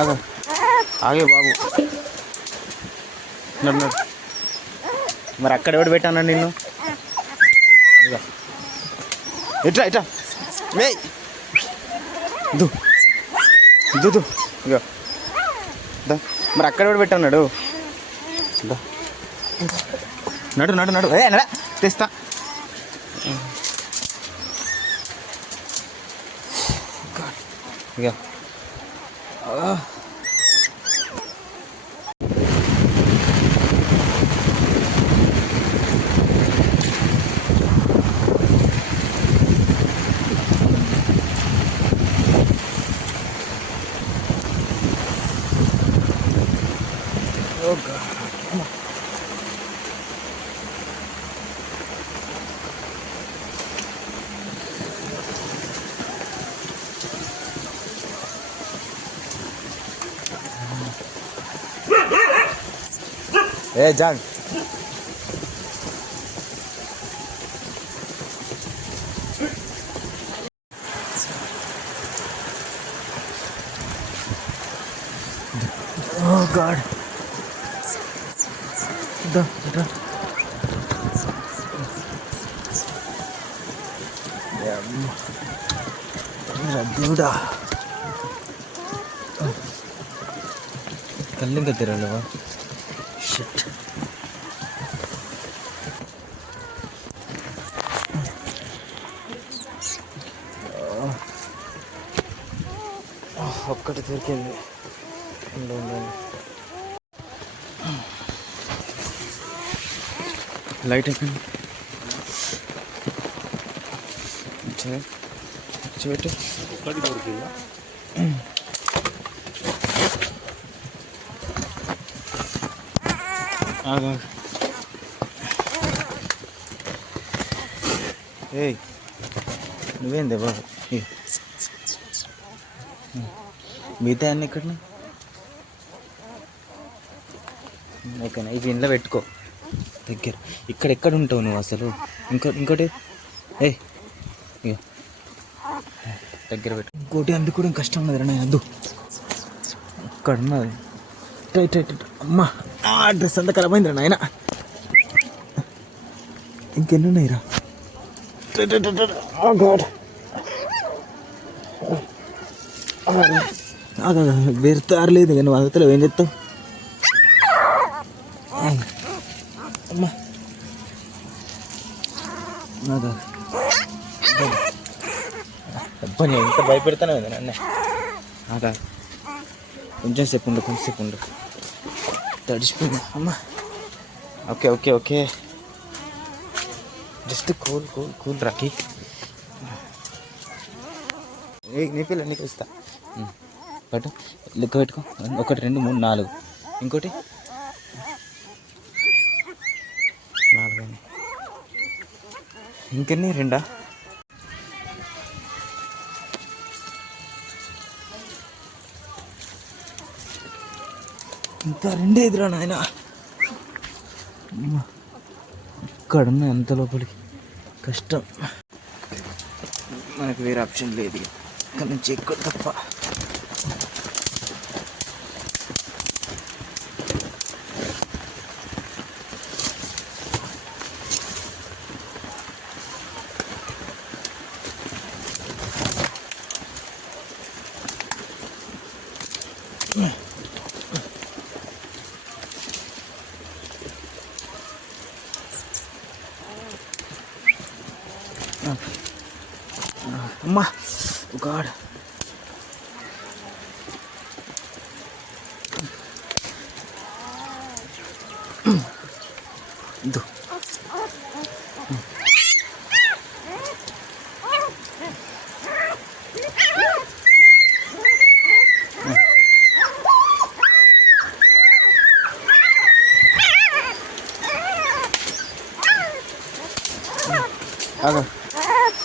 ఆగా ఆగే బాబు, నడు నడు. మరి అక్కడ ఎవడు పెట్టాను నిన్ను? ఇట్లా ఇట్లా మే దు దు దు ఇక మరి అక్కడ ఎవడు పెట్టాన్నాడు? నడు నడు నడు. ఏ నడ తెస్తా. ఇక ఏ జాన్ ఓ గాడ్ దేవుడా, కళ్ళు ఇంకా తెరలేవా? షిట్. ఒక్కటి దొరికింది. లైట్ అయిపోయింది. చూపెట్టు. ఒక్కటి దొరికిందా? ఏయ్ నువ్వేందే బాబు, మిగతా అన్నీ ఇక్కడ ఓకేనా? ఇవి ఇంట్లో పెట్టుకో దగ్గర. ఇక్కడ ఎక్కడ ఉంటావు నువ్వు అసలు? ఇంకోటి ఏయ్ ఇక దగ్గర పెట్టు. ఇంకోటి అందుకు కూడా కష్టం ఉన్నది రా. అద్దు ఇక్కడ ఉన్నది. Tight tight. అమ్మా డ్రెస్ అంతా ఖరాబ్ అయిందిరా నాయన. ఇంకెన్ని ఉన్నాయిరా? వేరుతారలేదు ఇక. నువ్వు అందులో ఏం చెప్తావు? అమ్మా అబ్బాయి ఎంత భయపెడతానే ఉంది నన్ను. అదా కొంచెం సేపు ఉండు. తడిచిపోయింది అమ్మా. Okay okay okay, just cool Rocky. నీ పిల్ల నీకు ఇస్తా. బట్ లెక్క పెట్టుకో. 1 2 3 4. ఇంకోటి 4. ఇంకెన్ని? 2. ఇంకా 2 ఎదురా నాయన. ఇక్కడ ఉన్నాయి అంత లోపలికి. కష్టం, మనకు వేరే ఆప్షన్ లేదు. ఇక్కడ నుంచి ఎక్కువ తప్ప. అమ్మా గాడ్.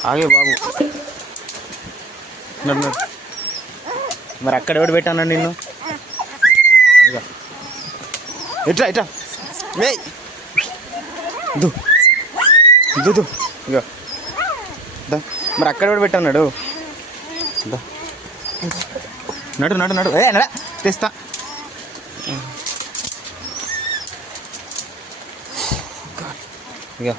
ఆగే బాబు, నన్ను. మరి అక్కడ ఎవడు పెట్టాను నిన్ను? ఇక ఇట్లా ఇట్లా మే దు దు దు. ఇక మరి అక్కడ ఎవడు పెట్టాన్నాడు? నడు నడు నడు. ఏ నడ తెస్తా. ఇక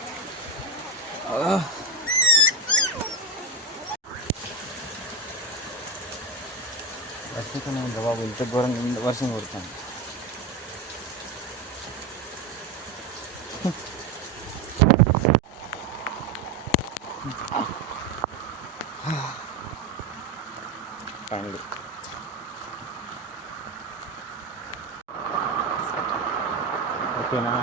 వర్షం ఉంది బాబు, ఇంత ఘోరంగా వర్షం కొడుతుంది. పండు ఓకేనా?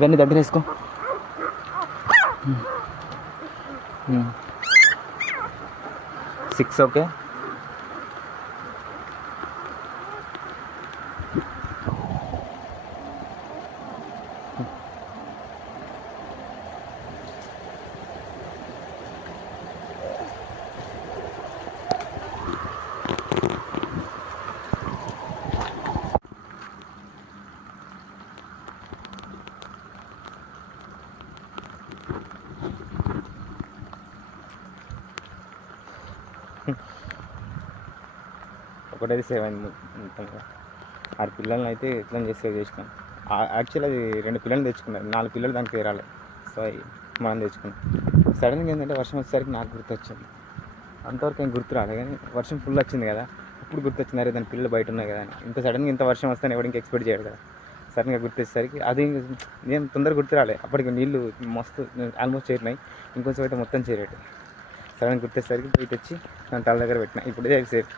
ఇవన్నీ దగ్గర వేసుకో. 6 ఓకే. ఒకటైతే 7 మొత్తంగా 6 పిల్లల్ని అయితే ఎట్లా చేసినాం. యాక్చువల్ అది 2 పిల్లల్ని తెచ్చుకున్నారు, 4 పిల్లలు దానికి తీరాలి. సో మనం తెచ్చుకున్నాం. సడన్గా ఏంటంటే వర్షం వచ్చేసరికి నాకు గుర్తొచ్చింది. అంతవరకు ఏం గుర్తు రాలేదు, కానీ వర్షం ఫుల్ వచ్చింది కదా, ఇప్పుడు గుర్తొచ్చింది అరే దాని పిల్లలు బయట ఉన్నాయి కదా అని. ఇంత సడన్గా ఇంత వర్షం వస్తాను ఎవరికి ఎక్స్పెక్ట్ చేయడు కదా. సడన్గా గుర్తొచ్చేసరికి అది నేను తొందరగా గుర్తు రాలే. అప్పటికి నీళ్ళు మస్తు ఆల్మోస్ట్ చేరినాయి, ఇంకొంచెం అయితే మొత్తం చేరేటి. సడన్గా గుర్తొచ్చేసరికి పోయి తెచ్చి దాని తల దగ్గర పెట్టినా. ఇప్పుడు సేఫ్.